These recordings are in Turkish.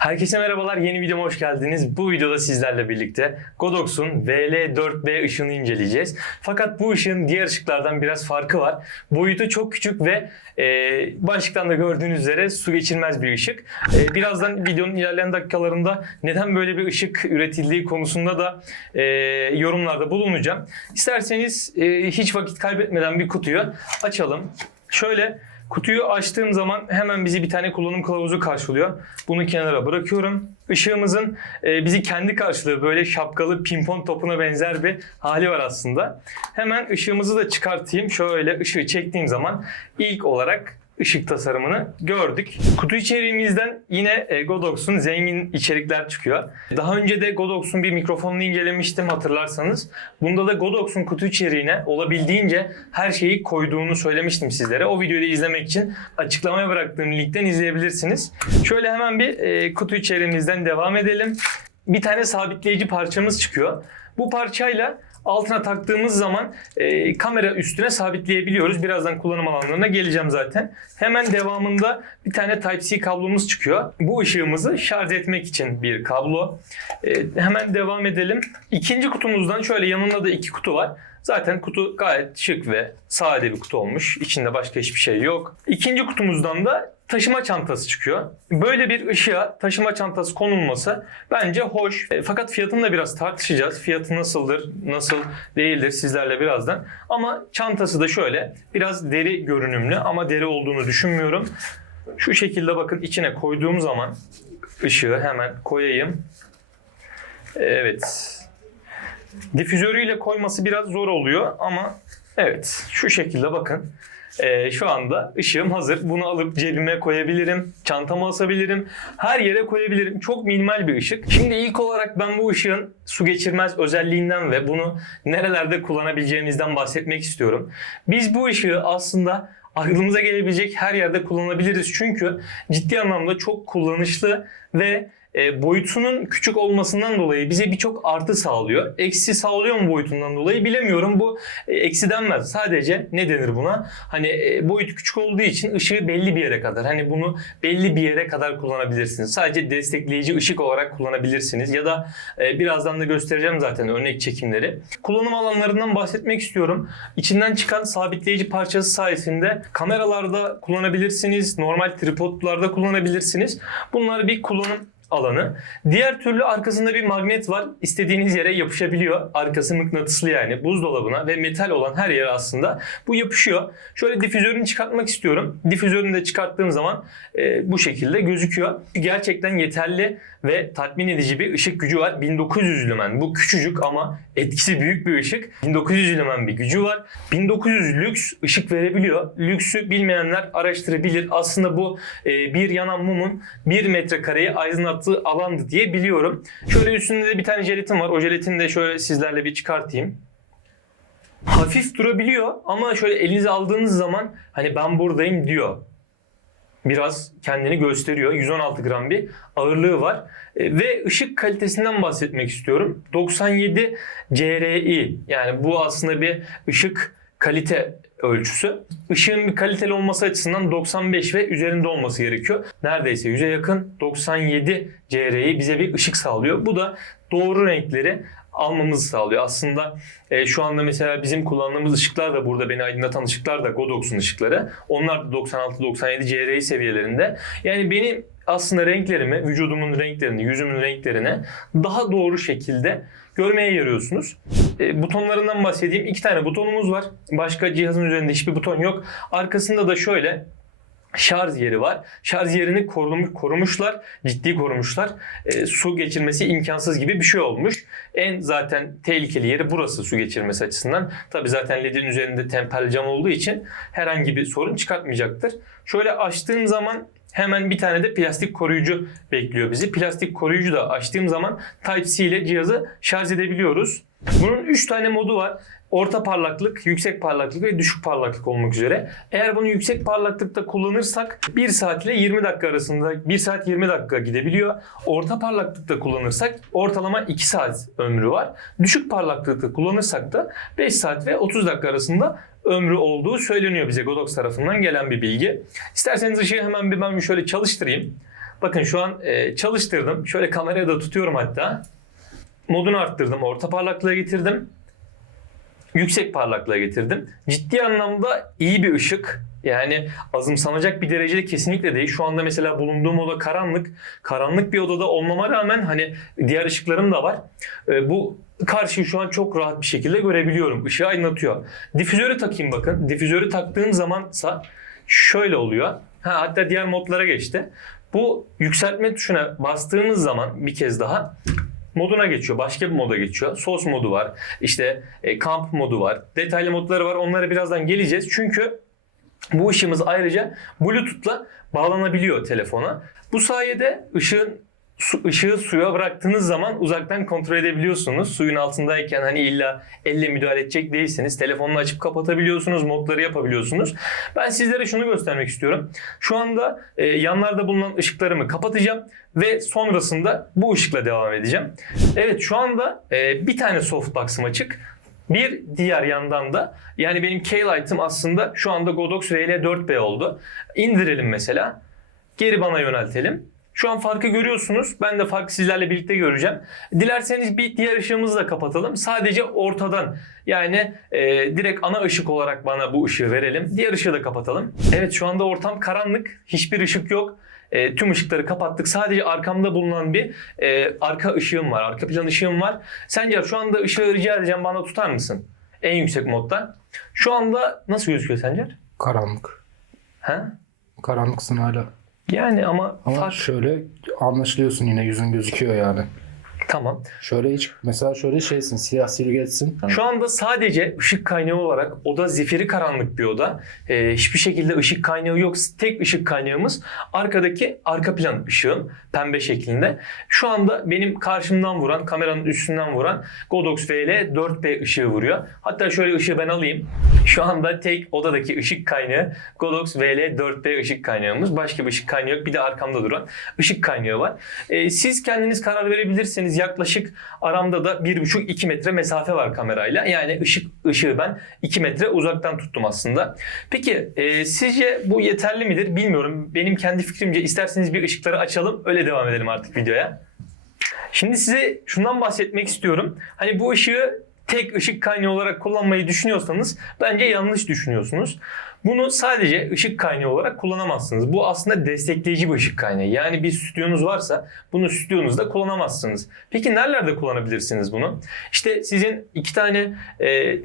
Herkese merhabalar, yeni videoma hoş geldiniz. Bu videoda sizlerle birlikte Godox'un VL4B ışığını inceleyeceğiz. Fakat bu ışığın diğer ışıklardan biraz farkı var. Boyutu çok küçük ve e, başlıktan da gördüğünüz üzere su geçirmez bir ışık. E, birazdan videonun ilerleyen dakikalarında neden böyle bir ışık üretildiği konusunda da e, yorumlarda bulunacağım. İsterseniz e, hiç vakit kaybetmeden bir kutuyu açalım. Şöyle Kutuyu açtığım zaman hemen bizi bir tane kullanım kılavuzu karşılıyor. Bunu kenara bırakıyorum. Işığımızın e, bizi kendi karşılığı böyle şapkalı pimpon topuna benzer bir hali var aslında. Hemen ışığımızı da çıkartayım. Şöyle ışığı çektiğim zaman ilk olarak ışık tasarımını gördük. Kutu içeriğimizden yine e, Godox'un zengin içerikler çıkıyor. Daha önce de Godox'un bir mikrofonunu incelemiştim hatırlarsanız. Bunda da Godox'un kutu içeriğine olabildiğince her şeyi koyduğunu söylemiştim sizlere. O videoyu da izlemek için açıklamaya bıraktığım linkten izleyebilirsiniz. Şöyle hemen bir e, kutu içeriğimizden devam edelim. Bir tane sabitleyici parçamız çıkıyor. Bu parçayla altına taktığımız zaman e, kamera üstüne sabitleyebiliyoruz. Birazdan kullanım alanlarına geleceğim zaten. Hemen devamında bir tane Type-C kablomuz çıkıyor. Bu ışığımızı şarj etmek için bir kablo. E, hemen devam edelim. İkinci kutumuzdan şöyle yanında da iki kutu var. Zaten kutu gayet şık ve sade bir kutu olmuş. İçinde başka hiçbir şey yok. İkinci kutumuzdan da taşıma çantası çıkıyor. Böyle bir ışığa taşıma çantası konulması bence hoş. E, fakat fiyatını da biraz tartışacağız. Fiyatı nasıldır, nasıl değildir sizlerle birazdan. Ama çantası da şöyle biraz deri görünümlü ama deri olduğunu düşünmüyorum. Şu şekilde bakın içine koyduğum zaman ışığı hemen koyayım. Evet. Difüzörüyle koyması biraz zor oluyor ama evet şu şekilde bakın. Ee, şu anda ışığım hazır. Bunu alıp cebime koyabilirim, çantama asabilirim, her yere koyabilirim. Çok minimal bir ışık. Şimdi ilk olarak ben bu ışığın su geçirmez özelliğinden ve bunu nerelerde kullanabileceğimizden bahsetmek istiyorum. Biz bu ışığı aslında aklımıza gelebilecek her yerde kullanabiliriz. Çünkü ciddi anlamda çok kullanışlı ve e, boyutunun küçük olmasından dolayı bize birçok artı sağlıyor. Eksi sağlıyor mu boyutundan dolayı bilemiyorum. Bu e, eksi denmez. Sadece ne denir buna? Hani e, boyutu küçük olduğu için ışığı belli bir yere kadar. Hani bunu belli bir yere kadar kullanabilirsiniz. Sadece destekleyici ışık olarak kullanabilirsiniz. Ya da e, birazdan da göstereceğim zaten örnek çekimleri. Kullanım alanlarından bahsetmek istiyorum. İçinden çıkan sabitleyici parçası sayesinde kameralarda kullanabilirsiniz. Normal tripodlarda kullanabilirsiniz. Bunlar bir kullanım alanı. Diğer türlü arkasında bir magnet var. İstediğiniz yere yapışabiliyor. Arkası mıknatıslı yani buzdolabına ve metal olan her yere aslında bu yapışıyor. Şöyle difüzörünü çıkartmak istiyorum. Difüzörünü de çıkarttığım zaman e, bu şekilde gözüküyor. Gerçekten yeterli ve tatmin edici bir ışık gücü var. 1900 lümen. Bu küçücük ama etkisi büyük bir ışık. 1900 lümen bir gücü var. 1900 lüks ışık verebiliyor. Lüksü bilmeyenler araştırabilir. Aslında bu e, bir yanan mumun 1 metrekareyi aydınlattığı alandı diye biliyorum. Şöyle üstünde de bir tane jelatin var. O jelatini de şöyle sizlerle bir çıkartayım hafif durabiliyor ama şöyle elinize aldığınız zaman hani ben buradayım diyor. Biraz kendini gösteriyor. 116 gram bir ağırlığı var. E, ve ışık kalitesinden bahsetmek istiyorum. 97 CRI yani bu aslında bir ışık kalite ölçüsü. Işığın kaliteli olması açısından 95 ve üzerinde olması gerekiyor. Neredeyse 100'e yakın 97 CRI bize bir ışık sağlıyor. Bu da doğru renkleri almamızı sağlıyor. Aslında e, şu anda mesela bizim kullandığımız ışıklar da burada beni aydınlatan ışıklar da Godox'un ışıkları. Onlar da 96-97 CRI seviyelerinde. Yani benim aslında renklerimi, vücudumun renklerini, yüzümün renklerini daha doğru şekilde görmeye yarıyorsunuz. E, butonlarından bahsedeyim. İki tane butonumuz var. Başka cihazın üzerinde hiçbir buton yok. Arkasında da şöyle şarj yeri var. Şarj yerini korumuş, korumuşlar, ciddi korumuşlar. E, su geçirmesi imkansız gibi bir şey olmuş. En zaten tehlikeli yeri burası su geçirmesi açısından. Tabi zaten ledin üzerinde tempel cam olduğu için herhangi bir sorun çıkartmayacaktır. Şöyle açtığım zaman hemen bir tane de plastik koruyucu bekliyor bizi. Plastik koruyucu da açtığım zaman Type-C ile cihazı şarj edebiliyoruz. Bunun 3 tane modu var orta parlaklık, yüksek parlaklık ve düşük parlaklık olmak üzere. Eğer bunu yüksek parlaklıkta kullanırsak 1 saat ile 20 dakika arasında 1 saat 20 dakika gidebiliyor. Orta parlaklıkta kullanırsak ortalama 2 saat ömrü var. Düşük parlaklıkta kullanırsak da 5 saat ve 30 dakika arasında ömrü olduğu söyleniyor bize Godox tarafından gelen bir bilgi. İsterseniz ışığı hemen bir ben şöyle çalıştırayım. Bakın şu an e, çalıştırdım. Şöyle kameraya da tutuyorum hatta. Modunu arttırdım. Orta parlaklığa getirdim. Yüksek parlaklığa getirdim. Ciddi anlamda iyi bir ışık. Yani azımsanacak bir derecede kesinlikle değil. Şu anda mesela bulunduğum oda karanlık. Karanlık bir odada olmama rağmen hani diğer ışıklarım da var. E, bu karşıyı şu an çok rahat bir şekilde görebiliyorum. Işığı aydınlatıyor. Difüzörü takayım bakın. Difüzörü taktığım zamansa şöyle oluyor. Ha, hatta diğer modlara geçti. Bu yükseltme tuşuna bastığımız zaman bir kez daha moduna geçiyor. Başka bir moda geçiyor. Sos modu var. İşte e, kamp modu var. Detaylı modları var. Onlara birazdan geleceğiz. Çünkü bu ışığımız ayrıca Bluetooth'la bağlanabiliyor telefona. Bu sayede ışığın su, ışığı suya bıraktığınız zaman uzaktan kontrol edebiliyorsunuz. Suyun altındayken hani illa elle müdahale edecek değilseniz telefonunu açıp kapatabiliyorsunuz, modları yapabiliyorsunuz. Ben sizlere şunu göstermek istiyorum. Şu anda e, yanlarda bulunan ışıklarımı kapatacağım ve sonrasında bu ışıkla devam edeceğim. Evet şu anda e, bir tane softbox'ım açık. Bir diğer yandan da yani benim K-Light'ım aslında şu anda Godox VL4B oldu. İndirelim mesela. Geri bana yöneltelim. Şu an farkı görüyorsunuz. Ben de farkı sizlerle birlikte göreceğim. Dilerseniz bir diğer ışığımızı da kapatalım. Sadece ortadan yani e, direkt ana ışık olarak bana bu ışığı verelim. Diğer ışığı da kapatalım. Evet şu anda ortam karanlık. Hiçbir ışık yok. E, tüm ışıkları kapattık. Sadece arkamda bulunan bir e, arka ışığım var. Arka plan ışığım var. Sencer şu anda ışığı rica edeceğim bana tutar mısın? En yüksek modda. Şu anda nasıl gözüküyor Sencer? Karanlık. Ha? Karanlıksın hala. Yani ama, Ama fark... şöyle anlaşılıyorsun yine yüzün gözüküyor yani. Tamam. Şöyle hiç mesela şöyle şeysin siyah silüetsin. Şu anda sadece ışık kaynağı olarak oda zifiri karanlık bir oda. Ee, hiçbir şekilde ışık kaynağı yok. Tek ışık kaynağımız arkadaki arka plan ışığım pembe şeklinde. Şu anda benim karşımdan vuran, kameranın üstünden vuran Godox VL 4B ışığı vuruyor. Hatta şöyle ışığı ben alayım. Şu anda tek odadaki ışık kaynağı Godox VL 4B ışık kaynağımız. Başka bir ışık kaynağı yok. Bir de arkamda duran ışık kaynağı var. Ee, siz kendiniz karar verebilirsiniz. Yaklaşık aramda da 1,5-2 metre mesafe var kamerayla. Yani ışık ışığı ben 2 metre uzaktan tuttum aslında. Peki e, sizce bu yeterli midir bilmiyorum. Benim kendi fikrimce isterseniz bir ışıkları açalım öyle devam edelim artık videoya. Şimdi size şundan bahsetmek istiyorum. Hani bu ışığı tek ışık kaynağı olarak kullanmayı düşünüyorsanız bence yanlış düşünüyorsunuz. Bunu sadece ışık kaynağı olarak kullanamazsınız. Bu aslında destekleyici bir ışık kaynağı. Yani bir stüdyonuz varsa bunu stüdyonuzda kullanamazsınız. Peki nerelerde kullanabilirsiniz bunu? İşte sizin iki tane e,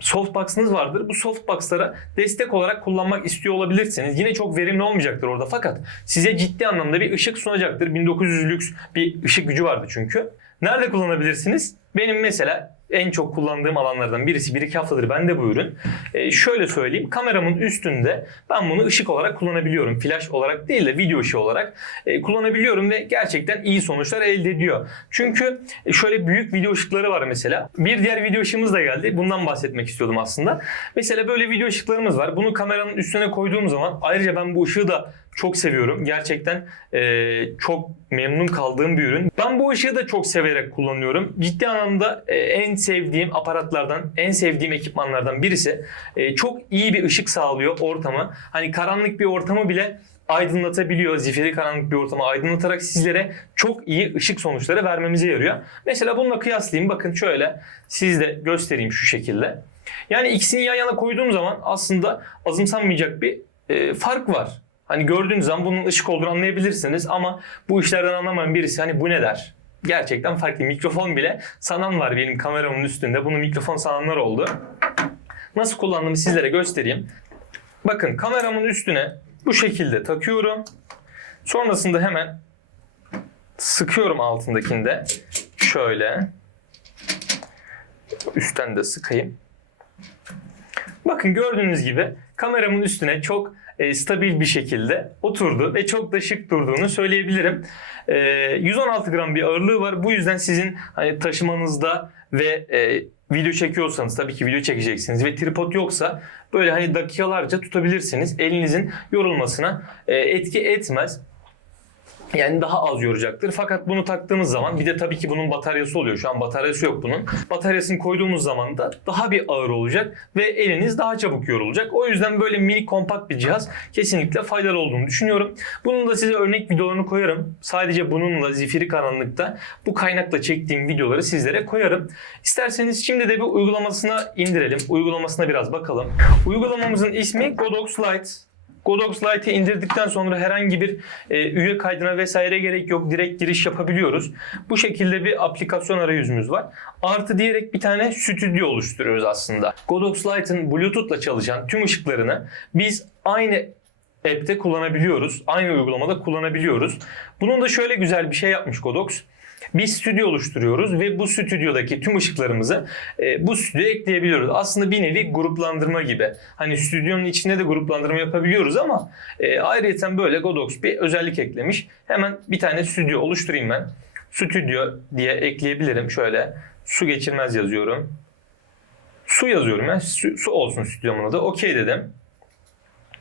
softbox'ınız vardır. Bu softbox'lara destek olarak kullanmak istiyor olabilirsiniz. Yine çok verimli olmayacaktır orada fakat size ciddi anlamda bir ışık sunacaktır. 1900 lüks bir ışık gücü vardı çünkü. Nerede kullanabilirsiniz? Benim mesela en çok kullandığım alanlardan birisi. Bir iki haftadır bende bu ürün. Ee, şöyle söyleyeyim. Kameramın üstünde ben bunu ışık olarak kullanabiliyorum. Flash olarak değil de video ışığı olarak e, kullanabiliyorum ve gerçekten iyi sonuçlar elde ediyor. Çünkü şöyle büyük video ışıkları var mesela. Bir diğer video ışığımız da geldi. Bundan bahsetmek istiyordum aslında. Mesela böyle video ışıklarımız var. Bunu kameranın üstüne koyduğum zaman ayrıca ben bu ışığı da çok seviyorum. Gerçekten e, çok memnun kaldığım bir ürün. Ben bu ışığı da çok severek kullanıyorum. Ciddi anlamda e, en sevdiğim aparatlardan, en sevdiğim ekipmanlardan birisi. E, çok iyi bir ışık sağlıyor ortamı. Hani karanlık bir ortamı bile aydınlatabiliyor. Zifiri karanlık bir ortamı aydınlatarak sizlere çok iyi ışık sonuçları vermemize yarıyor. Mesela bununla kıyaslayayım. Bakın şöyle siz de göstereyim şu şekilde. Yani ikisini yan yana koyduğum zaman aslında azımsanmayacak bir e, fark var. Hani gördüğünüz zaman bunun ışık olduğunu anlayabilirsiniz ama bu işlerden anlamayan birisi hani bu ne der? Gerçekten farklı. Mikrofon bile sanan var benim kameramın üstünde. Bunu mikrofon sananlar oldu. Nasıl kullandığımı sizlere göstereyim. Bakın kameramın üstüne bu şekilde takıyorum. Sonrasında hemen sıkıyorum altındakinde. Şöyle. Üstten de sıkayım. Bakın gördüğünüz gibi kameramın üstüne çok e, stabil bir şekilde oturdu ve çok da şık durduğunu söyleyebilirim. E, 116 gram bir ağırlığı var. Bu yüzden sizin hani taşımanızda ve e, video çekiyorsanız tabii ki video çekeceksiniz ve tripod yoksa böyle hani dakikalarca tutabilirsiniz. Elinizin yorulmasına e, etki etmez. Yani daha az yoracaktır. Fakat bunu taktığımız zaman bir de tabii ki bunun bataryası oluyor. Şu an bataryası yok bunun. Bataryasını koyduğumuz zaman da daha bir ağır olacak ve eliniz daha çabuk yorulacak. O yüzden böyle mini kompakt bir cihaz kesinlikle faydalı olduğunu düşünüyorum. Bunun da size örnek videolarını koyarım. Sadece bununla zifiri karanlıkta bu kaynakla çektiğim videoları sizlere koyarım. İsterseniz şimdi de bir uygulamasına indirelim. Uygulamasına biraz bakalım. Uygulamamızın ismi Godox Lite. Godox Lite'i indirdikten sonra herhangi bir e, üye kaydına vesaire gerek yok. Direkt giriş yapabiliyoruz. Bu şekilde bir aplikasyon arayüzümüz var. Artı diyerek bir tane stüdyo oluşturuyoruz aslında. Godox Lite'ın Bluetooth'la çalışan tüm ışıklarını biz aynı app'te kullanabiliyoruz. Aynı uygulamada kullanabiliyoruz. Bunun da şöyle güzel bir şey yapmış Godox. Bir stüdyo oluşturuyoruz ve bu stüdyodaki tüm ışıklarımızı e, bu stüdyoya ekleyebiliyoruz. Aslında bir nevi gruplandırma gibi. Hani stüdyonun içinde de gruplandırma yapabiliyoruz ama e, ayrıyeten böyle Godox bir özellik eklemiş. Hemen bir tane stüdyo oluşturayım ben. Stüdyo diye ekleyebilirim. Şöyle su geçirmez yazıyorum. Su yazıyorum ya. Su, su olsun stüdyomun adı. Okey dedim.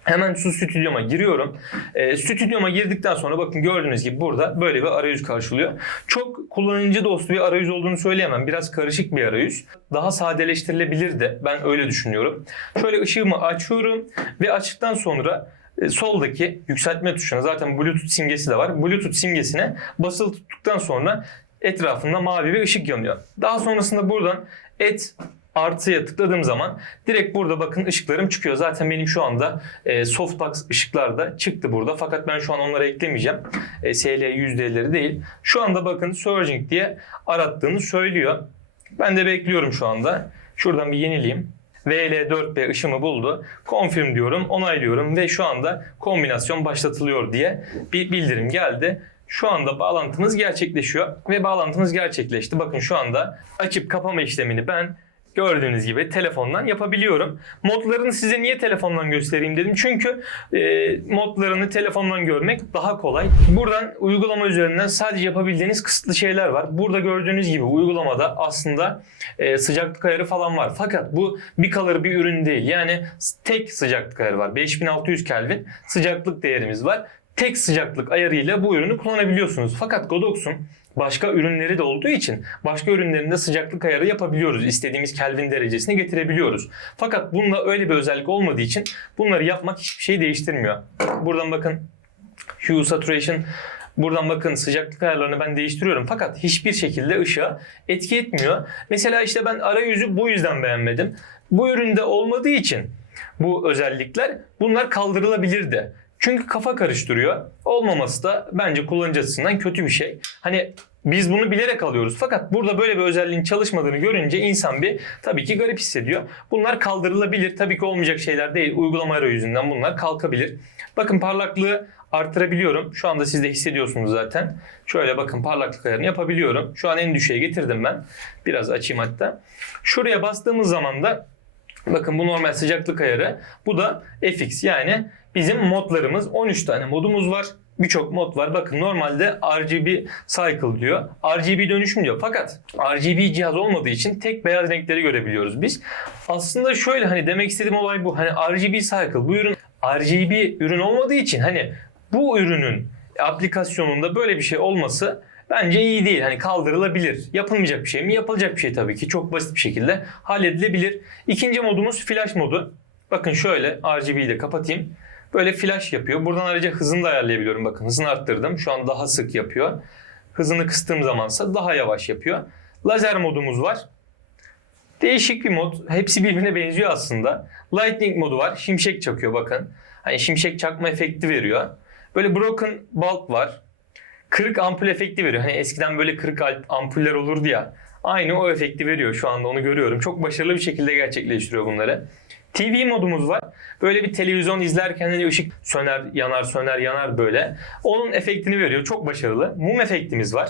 Hemen su stüdyoma giriyorum. E, stüdyoma girdikten sonra bakın gördüğünüz gibi burada böyle bir arayüz karşılıyor. Çok kullanıcı dostu bir arayüz olduğunu söyleyemem. Biraz karışık bir arayüz. Daha sadeleştirilebilir de ben öyle düşünüyorum. Şöyle ışığımı açıyorum ve açtıktan sonra e, soldaki yükseltme tuşuna zaten Bluetooth simgesi de var. Bluetooth simgesine basılı tuttuktan sonra etrafında mavi bir ışık yanıyor. Daha sonrasında buradan et artıya tıkladığım zaman direkt burada bakın ışıklarım çıkıyor. Zaten benim şu anda e, softbox ışıklar da çıktı burada. Fakat ben şu an onları eklemeyeceğim. E, SL %'leri değil. Şu anda bakın Surging diye arattığını söylüyor. Ben de bekliyorum şu anda. Şuradan bir yenileyim. VL4B ışımı buldu. Confirm diyorum, onaylıyorum ve şu anda kombinasyon başlatılıyor diye bir bildirim geldi. Şu anda bağlantımız gerçekleşiyor ve bağlantımız gerçekleşti. Bakın şu anda açıp kapama işlemini ben gördüğünüz gibi telefondan yapabiliyorum. Modlarını size niye telefondan göstereyim dedim. Çünkü e, modlarını telefondan görmek daha kolay. Buradan uygulama üzerinden sadece yapabildiğiniz kısıtlı şeyler var. Burada gördüğünüz gibi uygulamada aslında e, sıcaklık ayarı falan var. Fakat bu bir kalır bir ürün değil. Yani tek sıcaklık ayarı var. 5600 Kelvin sıcaklık değerimiz var. Tek sıcaklık ayarıyla bu ürünü kullanabiliyorsunuz. Fakat Godox'un başka ürünleri de olduğu için başka ürünlerinde sıcaklık ayarı yapabiliyoruz. İstediğimiz Kelvin derecesine getirebiliyoruz. Fakat bunda öyle bir özellik olmadığı için bunları yapmak hiçbir şey değiştirmiyor. Buradan bakın Hue Saturation Buradan bakın sıcaklık ayarlarını ben değiştiriyorum fakat hiçbir şekilde ışığa etki etmiyor. Mesela işte ben arayüzü bu yüzden beğenmedim. Bu üründe olmadığı için bu özellikler bunlar kaldırılabilirdi. Çünkü kafa karıştırıyor. Olmaması da bence kullanıcı açısından kötü bir şey. Hani biz bunu bilerek alıyoruz. Fakat burada böyle bir özelliğin çalışmadığını görünce insan bir tabii ki garip hissediyor. Bunlar kaldırılabilir. Tabii ki olmayacak şeyler değil. Uygulama arayüzünden bunlar kalkabilir. Bakın parlaklığı arttırabiliyorum. Şu anda siz de hissediyorsunuz zaten. Şöyle bakın parlaklık ayarını yapabiliyorum. Şu an en düşüğe getirdim ben. Biraz açayım hatta. Şuraya bastığımız zaman da bakın bu normal sıcaklık ayarı. Bu da FX yani bizim modlarımız 13 tane modumuz var. Birçok mod var. Bakın normalde RGB cycle diyor. RGB dönüşüm diyor. Fakat RGB cihaz olmadığı için tek beyaz renkleri görebiliyoruz biz. Aslında şöyle hani demek istediğim olay bu. Hani RGB cycle bu ürün RGB ürün olmadığı için hani bu ürünün aplikasyonunda böyle bir şey olması bence iyi değil. Hani kaldırılabilir. Yapılmayacak bir şey mi? Yapılacak bir şey tabii ki. Çok basit bir şekilde halledilebilir. İkinci modumuz flash modu. Bakın şöyle RGB'yi de kapatayım. Böyle flash yapıyor. Buradan ayrıca hızını da ayarlayabiliyorum. Bakın hızını arttırdım. Şu an daha sık yapıyor. Hızını kıstığım zamansa daha yavaş yapıyor. Lazer modumuz var. Değişik bir mod. Hepsi birbirine benziyor aslında. Lightning modu var. Şimşek çakıyor bakın. Hani şimşek çakma efekti veriyor. Böyle broken bulb var. Kırık ampul efekti veriyor. Hani eskiden böyle kırık ampuller olurdu ya. Aynı o efekti veriyor şu anda onu görüyorum. Çok başarılı bir şekilde gerçekleştiriyor bunları. TV modumuz var. Böyle bir televizyon izlerken hani ışık söner, yanar, söner, yanar böyle. Onun efektini veriyor. Çok başarılı. Mum efektimiz var.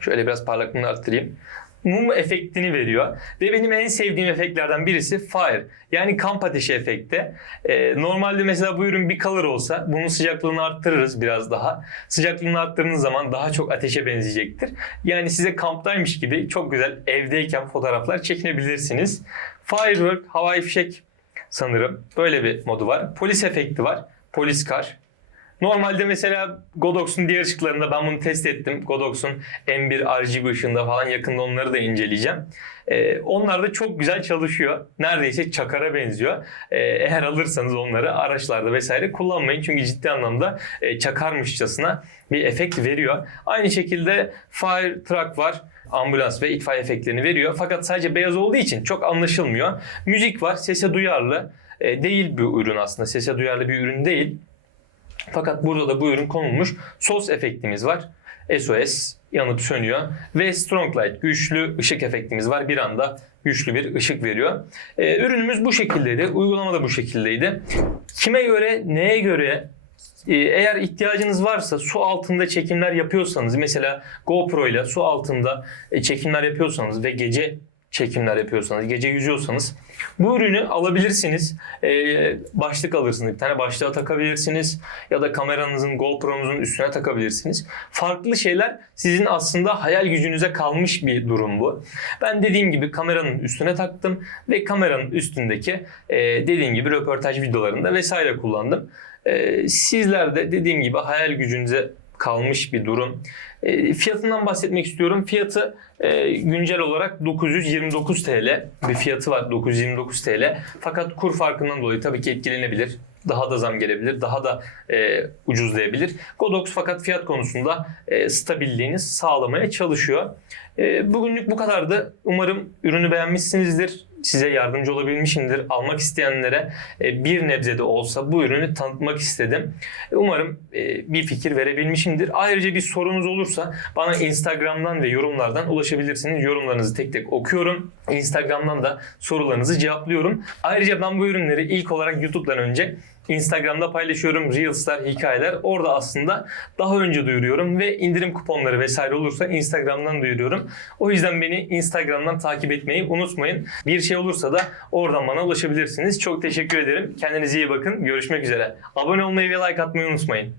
Şöyle biraz parlaklığını arttırayım. Mum efektini veriyor. Ve benim en sevdiğim efektlerden birisi fire. Yani kamp ateşi efekti. Ee, normalde mesela bu ürün bir color olsa bunun sıcaklığını arttırırız biraz daha. Sıcaklığını arttırdığınız zaman daha çok ateşe benzeyecektir. Yani size kamptaymış gibi çok güzel evdeyken fotoğraflar çekinebilirsiniz. Firework, havai fişek sanırım. Böyle bir modu var. Polis efekti var. Polis kar. Normalde mesela Godox'un diğer ışıklarında ben bunu test ettim. Godox'un M1 RGB ışığında falan yakında onları da inceleyeceğim. Ee, onlar da çok güzel çalışıyor. Neredeyse çakara benziyor. Ee, eğer alırsanız onları araçlarda vesaire kullanmayın. Çünkü ciddi anlamda e, çakarmışçasına bir efekt veriyor. Aynı şekilde fire truck var. Ambulans ve itfaiye efektlerini veriyor. Fakat sadece beyaz olduğu için çok anlaşılmıyor. Müzik var. Sese duyarlı. E, değil bir ürün aslında. Sese duyarlı bir ürün değil. Fakat burada da bu ürün konulmuş. Sos efektimiz var. SOS yanıp sönüyor. Ve Strong Light güçlü ışık efektimiz var. Bir anda güçlü bir ışık veriyor. Ee, ürünümüz bu şekildeydi. Uygulama da bu şekildeydi. Kime göre, neye göre eğer ihtiyacınız varsa su altında çekimler yapıyorsanız mesela GoPro ile su altında e, çekimler yapıyorsanız ve gece çekimler yapıyorsanız, gece yüzüyorsanız bu ürünü alabilirsiniz. Ee, başlık alırsınız. Bir tane başlığa takabilirsiniz. Ya da kameranızın, GoPro'nuzun üstüne takabilirsiniz. Farklı şeyler sizin aslında hayal gücünüze kalmış bir durum bu. Ben dediğim gibi kameranın üstüne taktım ve kameranın üstündeki e, dediğim gibi röportaj videolarında vesaire kullandım. E, sizler de dediğim gibi hayal gücünüze kalmış bir durum. E, fiyatından bahsetmek istiyorum. Fiyatı e, güncel olarak 929 TL bir fiyatı var 929 TL. Fakat kur farkından dolayı tabii ki etkilenebilir. Daha da zam gelebilir, daha da e, ucuzlayabilir. Godox fakat fiyat konusunda e, stabilliğini sağlamaya çalışıyor. E, bugünlük bu kadardı. Umarım ürünü beğenmişsinizdir. Size yardımcı olabilmişimdir. Almak isteyenlere e, bir nebze de olsa bu ürünü tanıtmak istedim. E, Umarım e, bir fikir verebilmişimdir. Ayrıca bir sorunuz olursa bana Instagram'dan ve yorumlardan ulaşabilirsiniz. Yorumlarınızı tek tek okuyorum. Instagram'dan da sorularınızı cevaplıyorum. Ayrıca ben bu ürünleri ilk olarak YouTube'dan önce Instagram'da paylaşıyorum. Reels'lar, hikayeler. Orada aslında daha önce duyuruyorum ve indirim kuponları vesaire olursa Instagram'dan duyuruyorum. O yüzden beni Instagram'dan takip etmeyi unutmayın. Bir şey olursa da oradan bana ulaşabilirsiniz. Çok teşekkür ederim. Kendinize iyi bakın. Görüşmek üzere. Abone olmayı ve like atmayı unutmayın.